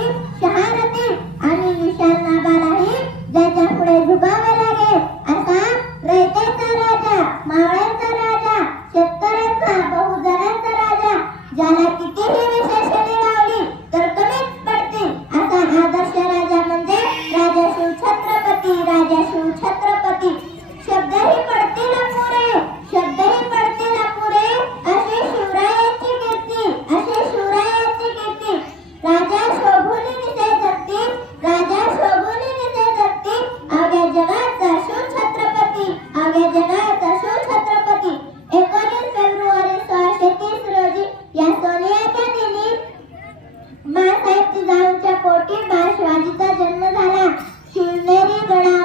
नावाची शहारती आणि विशाल नाभालाही ज्याच्या पुढे झुकावे लागे असा रयतेचा राजा, मावळ्यांचा राजा, शेतकऱ्यांचा, बहुजनांचा राजा, ज्याला कितीही विशेषणे लावली तर कमीच पडतील असा आदर्श राजा म्हणजे राजा शिवछत्रपती, राजा शिवछत्रपती. शब्दही पडतील अपुरे, शब्दही पडतील अपुरे अशी शिवरायांची कीर्ती, अशी शिवरायांची कीर्ती. राजा शोभूनी निसे जगती, राजा शोभूनी निसे जगती, अवघ्या जगाचा शिवछत्रपती, अवघ्या जगाचा शिवछत्रपती. 19 फेब्रुवारी 1630 रोजी या सोनियाच्या दिनी माँसाहेब जिजाऊंच्या पोटी बाळ शिवाजीचा जन्म झाला. शिवनेरी गडावर